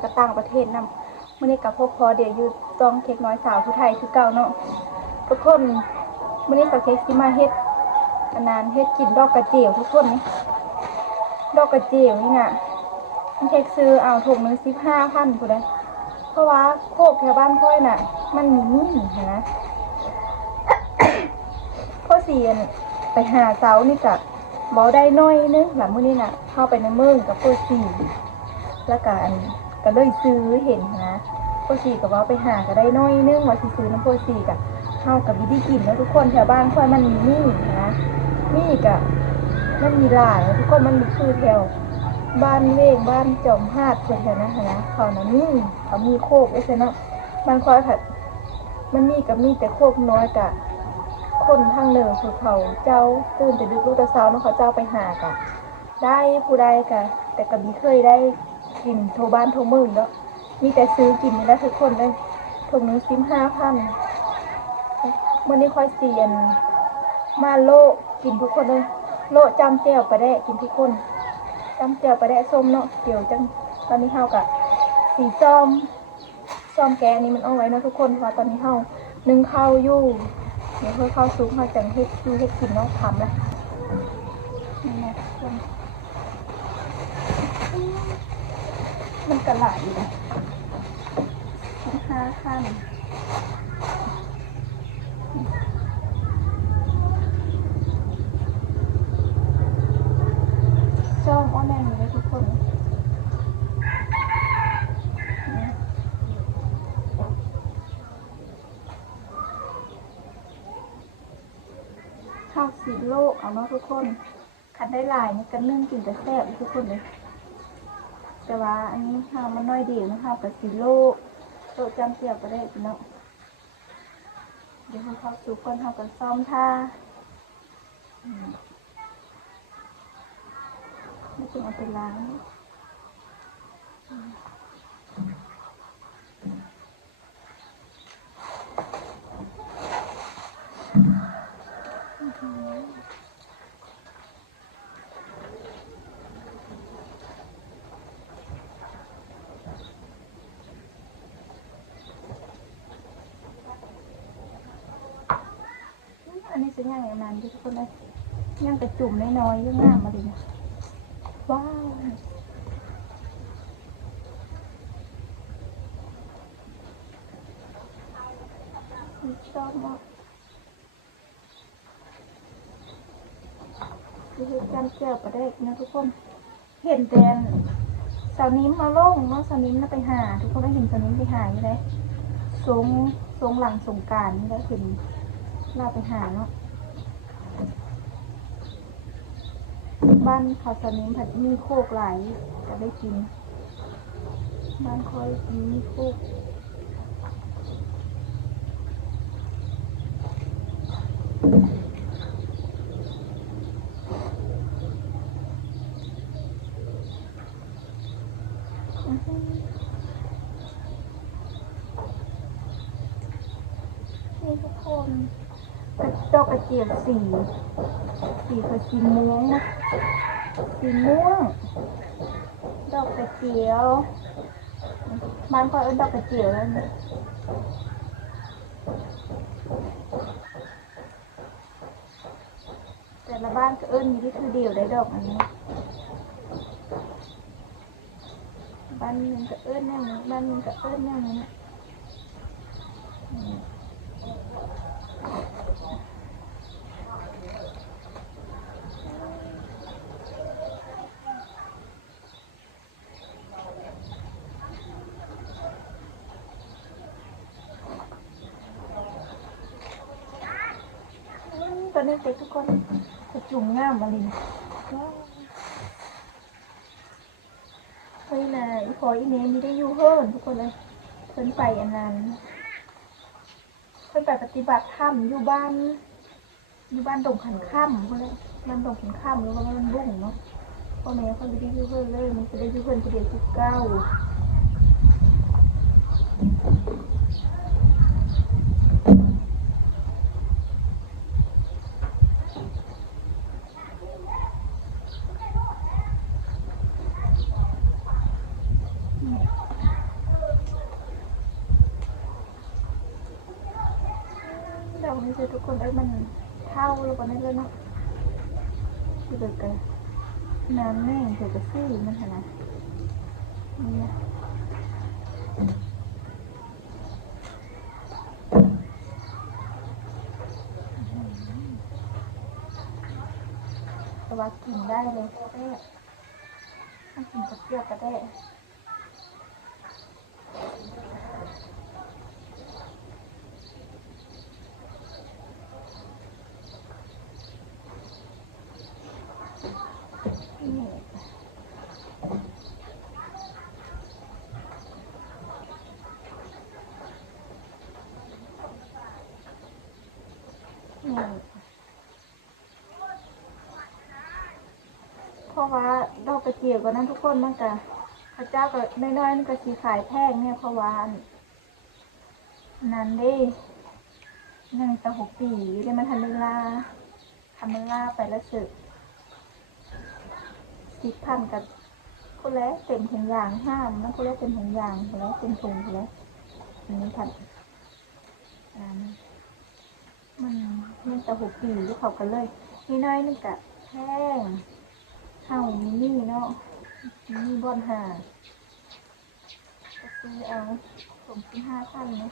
แล้วก็ต่างประเทศนำมื้อนี้กับพอเดี๋ยวอยู่ต้องเค้กน้อยสาวผู้ไทยคือเก่าเนาะทุกคนมื้อนี้สักเค้กสิมาเฮ็ดอันนั้นเฮ็ดกินดอกกระเจียวทุกคนนี่ดอกกระเจียวนี่น่ะเค้กซื้อเอาถุงนึง15,000พุ่นเด้อเพราะว่าโคกแถวบ้านค่อยน่ะมันมีนะข้อเสียไปหาเสานี่ก็บ่ได้น้อยนึงหลังมื้อนี้น่ะเข้าไปในเมืองกับข้อ4แล้วก็ก็เลยซื้อเห็นนะข้อ4ก็ว่าไปหาก็ได้น้อยนึงว่าสิซื้อน้ำข้อ4ก็เฮาก็บ่ได้กินแล้วทุกคนแถวบ้านค่อยมันมีนะนี่ก็มันมีหลายทุกคนมันคือแถวบ้านเวงบ้านจอมหาดเพิ่นนะเขาน่ะเขามีโคกไว้ซั่นเนาะบ้านค่อยค่ะมันมีก็มีแต่โคกน้อยกะคนทางเหนือคือเขาเจ้าตื่นแต่ดึกลูกตะเช้าเนาะเขาเจ้าไปหากะได้ผู้ใดกะแต่ก็มีเคยได้กินโทบ้านโทเมืองเนาะมีแต่ซื้อกินนี่แหละทุกคนเลยถุงนึง15,000มื้อนี้ค่อยเสียนมาโลกินทุกคนเลยโลจำแจ่วปลาแดะกินทุกคนจำแจ่วปลาแดะส้มเนาะเดี๋ยวจังตอนนี้เฮากะสีส้มแกงนี่มันเอาไว้เนาะทุกคนเพราะตอนนี้เฮานึ่งข้าวอยู่เดี๋ยวเพื่อข้าวซุปเฮาจังเฮ็ดกินเนาะทำแล้วนี่นะทุกคนมันกระหล่ำอยู่นะ15,000จ้องอ้อนแน่นเลยทุกคนข้าวสีโลกเอาเนาะทุกคนคันได้หลายนี่กันนึ่งกินแต่แซ่บทุกคนเลยแต่ว่าอันนี้ข้าวมันน้อยเดียวนะข้าวกับสีโลกจำเจียวก็ได้เนาะเดี๋ยวข้าวสุกคนข้าวกับซ้อมท่าไม่ต้องเอาไปล้างอันนี้จะย่างอย่างนั้นทุกคนเลยย่างกระจุ่มน้อยๆย่างง่ามมาเลยนะว้าวชอบมากคือจำเจียวประเด็กนะทุกคนเห็นแต่สาวนิ้มมาล่งเนาะสาวนิ้มน่าไปหาทุกคนได้เห็นสาวนิ้มไปหาอยู่เลยทรงหลังสงกรานต์นี่ก็เห็นน่าไปหาเนาะบ้านเขาสาวนิ้มผัดมีโคกหลายจะได้กินบ้านคอยมีโคกนี่ทุกคนดอกกระเจียวสีคือสีม่วงนะสีม่วงดอกกระเจียวบ้านก็ดอกกระเจียวแล้วนี่แต่ละบ้านก็มีที่คือเดียวได้ดอกอันนี้บ้านนึงก็แนวนี้บ้านนึงก็แนวนี้ตอนนี้เด็กทุกคนจะจุ่มง่ามมาเลยเฮ้ยนะอีพออีเนมมีได้อยู่เพิ่นทุกคนเลยเพิ่นไปอันนั้นเพิ่นไปปฏิบัติธรรมอยู่บ้านดงขันค่ำเพิ่นเลยบ้านดงขันค่ำแล้วก็บ้านบุ้งเนาะพ่อแม่เพิ่นไปได้อยู่เพิ่นเลยมันจะได้อยู่เพิ่นจะเด็ก19 นี่คือทุกคนมันเท่าแล้วก็นั่นเลยเนาะคือเกิดกันน้ำแม่งเกิดกับซี่มันขนาดนี่แต่ว่ากินได้เลยก็ได้ถ้ากินกับเปรี้ยวก็ได้เพราะว่าดอกกระเจียวก็นั่นทุกคนมันก็พระเจ้าก็น้อยๆมันก็สีขายแพงเนี่ยเพราะว่านั่นดิยังจะ6 ปีได้มาทำเวลาไปแล้วสึก10,000กับคนแล้วเต็มถุงยางห้ามแล้วคนแล้วเต็มถุงยางคนแล้วเต็มถุงคนแล้วอันนี้พันมันจะ6 ปีที่เขากันเลยนี่น้อยนึงกะแห้งเห่านี่เนาะนี่บอนหาก็ซื้อเอาผมซื้อ5,000นะ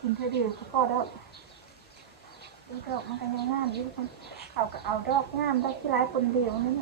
กินเท่าเดียวก็พอแล้วดอกมันก็ยังงามอยู่คนเขาก็เอาดอกงามดอกที่ร้ายคนเดียวนี่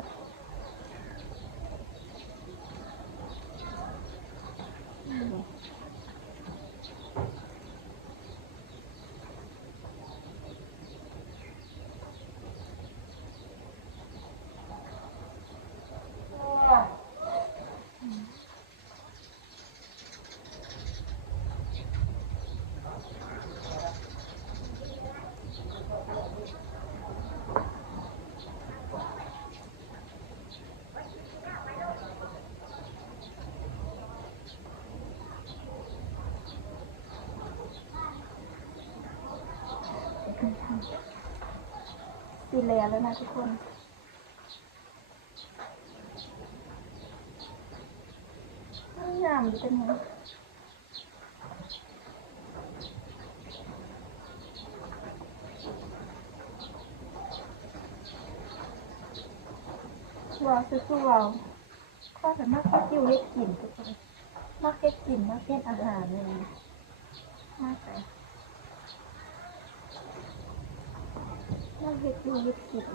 สีแลแล้วนะทุกคนงามดีจังเลยว้าวซื้อว้าวข้อสามารถเก็บอยู่เฮ็ดกินทุกคนมักเฮ็ดกินมักเฮ็ดอาหารเลยมากเลยมักเฮ็ดอยู่เฮ็ดกิน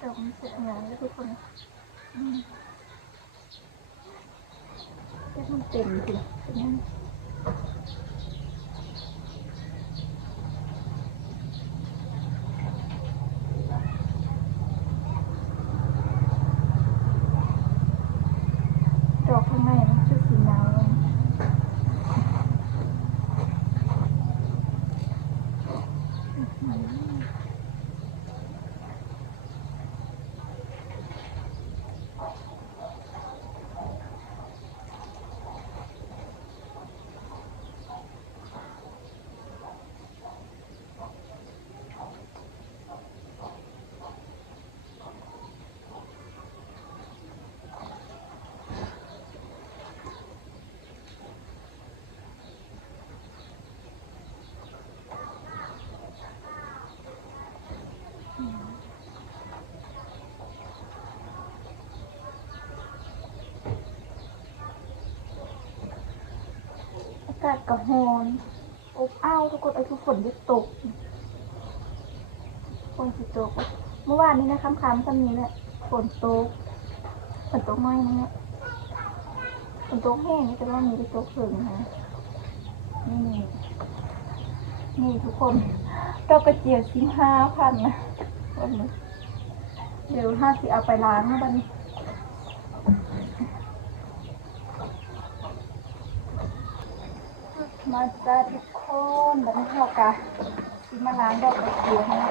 ดอกมันสวยงามเลยทุกคนมันเต็มจริงดอกข้างในมันคือสีน้ำอากาศก็ร้อนอบอ้าวทุกคนทุกฝนจะตกฝนจะตกเมื่อวานนี้นะค่ำๆตอนนี้แหละฝนตกน้อยนะฝนตกแห้งแต่ว่ามีไปตกถึงนะนี่ทุกคนดอกกระเจียวชิ้น5,000นะวันนี้เดี๋ยว50เอาไปล้างนะบัดนี้มาจ้าทุกคนบัดนี้เรากะที่มาล้างดอกกระเจียวนะ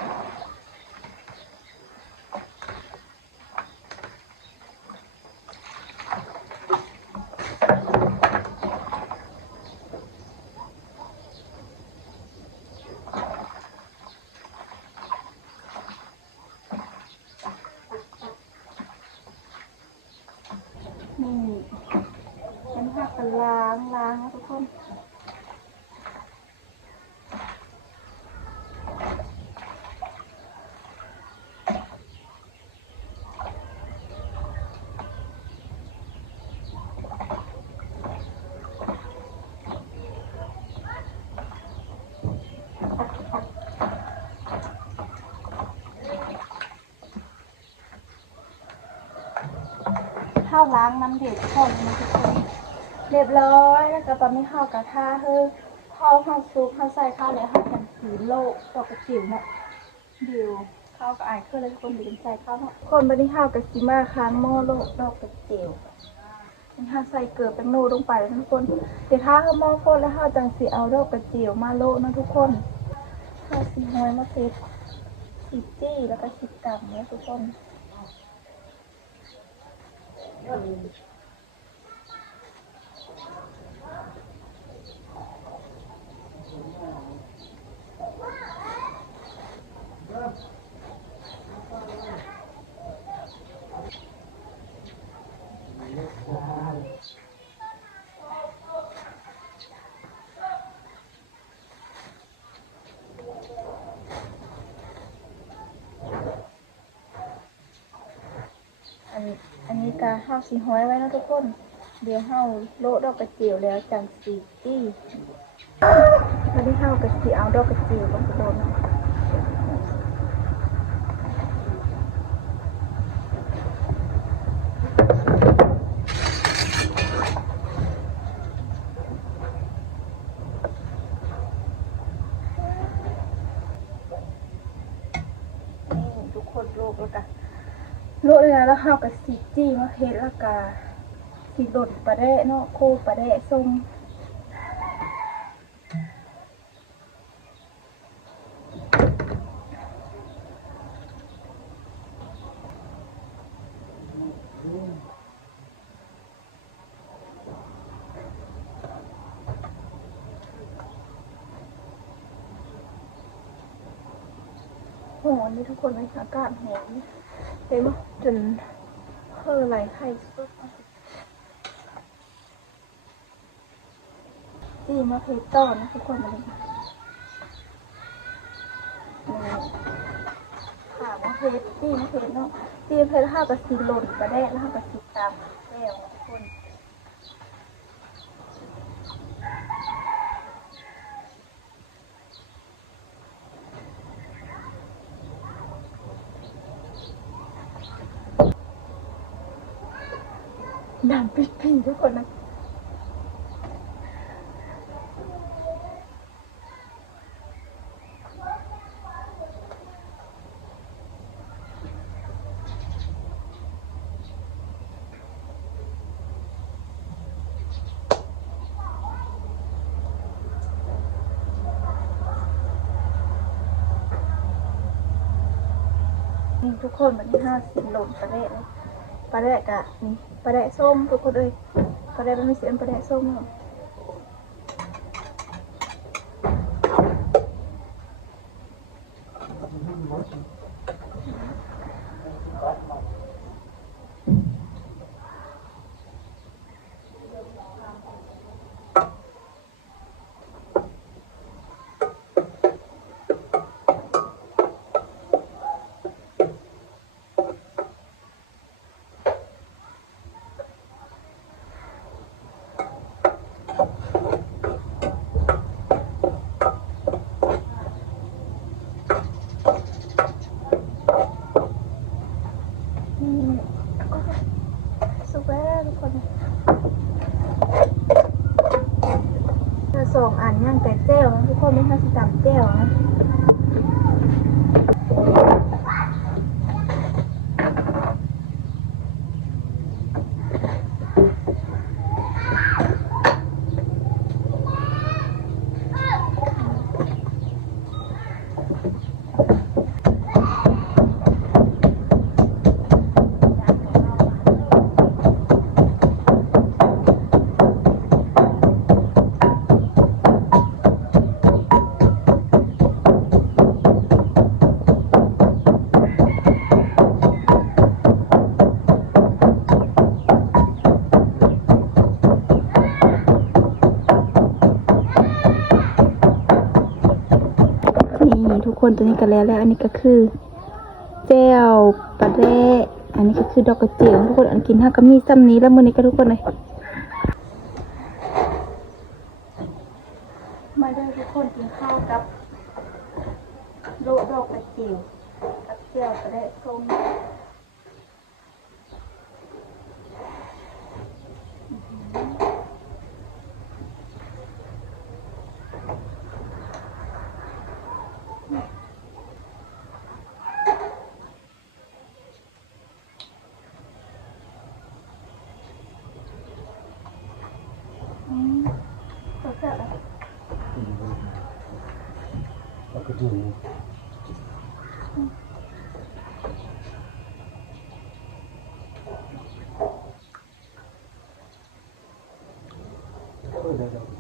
ล้างนะทุกคนข้าวล้างน้ำเด็ดพร้อมนะทุกคนเรียบร้อยแล้วก็ตอนนี้ข้าวกระทะข้าวซุปข้าวใส่ข้าวแล้วข้าวกันสีโลกดอกกระจิ๋วเนี่ยเดี๋ยวข้าวก็อายขึ้นเลยทุกคนเดี๋ยวใส่ข้าวเนาะคนบันนี้ข้าวกับซีมาค้างหม้อโลกดอกกระจิ๋วข้าวใส่เกลือแป้งโนลงไปนะทุกคนเดี๋ยวถ้าข้าวหม้อโคตรแล้วข้าวจังสีเอาดอกกระจิ๋วมาโลนะทุกคนข้าวซีหอยมาเทสิจี้แล้วก็สิกรัมเนี่ยทุกคนอันนี้กาข้าวสีห้อยไว้นะทุกคนเดี๋ยวข้าวโลดอกกระเจียวแล้วจังสีจี้วันนี้ข้าวกระเจียวเอาดอกกระเจียวลงไปโดนทุกคนโลกแล้วกันโลดแล้วข้าวกับสีจี้มะเขือแล้วกาสีหล่นปลาแดะเนาะโคปลาแดะส้มหอมนี่ทุกคนไหมอากาศหอมเต็มจนไหลไข่สุดจี้มะเขือต้อนนะทุกคนมาเลยค่ะมะเขือจี้มะเขือเนาะจี้มะเขือข้าวกับสีหล่นปลาแดะแล้วข้าวกับสีตำแก้วทุกคนน้ำปิดทุกคนนะนี่ทุกคนมันที่สีหล่นปลาแดะปลาแดะกะนี่ปลาแดะส้มทุกคนเลยปลาแดะมันไม่เสียปลาแดะส้มเนาะสุกแล้วทุกคน2 อันย่างแต่แจ้วนะทุกคนไม่ทำสิตำแจ้วนะ กคนตัวนี้ก็แล้วอันนี้ก็คือแจ่วปลาแร่อันนี้ก็คือดอกกระเจียวทุกคนอันกินห้าก็มีซ้ำนี้แล้วมื้อนี้ก็ทุกคนเลยมาเด้อทุกคนกินข้าวกับโลดอกกระเจียวกับแจ่วปลาแร่ส้มรสชาติอะไรแล้วก็ดูเดี๋ยว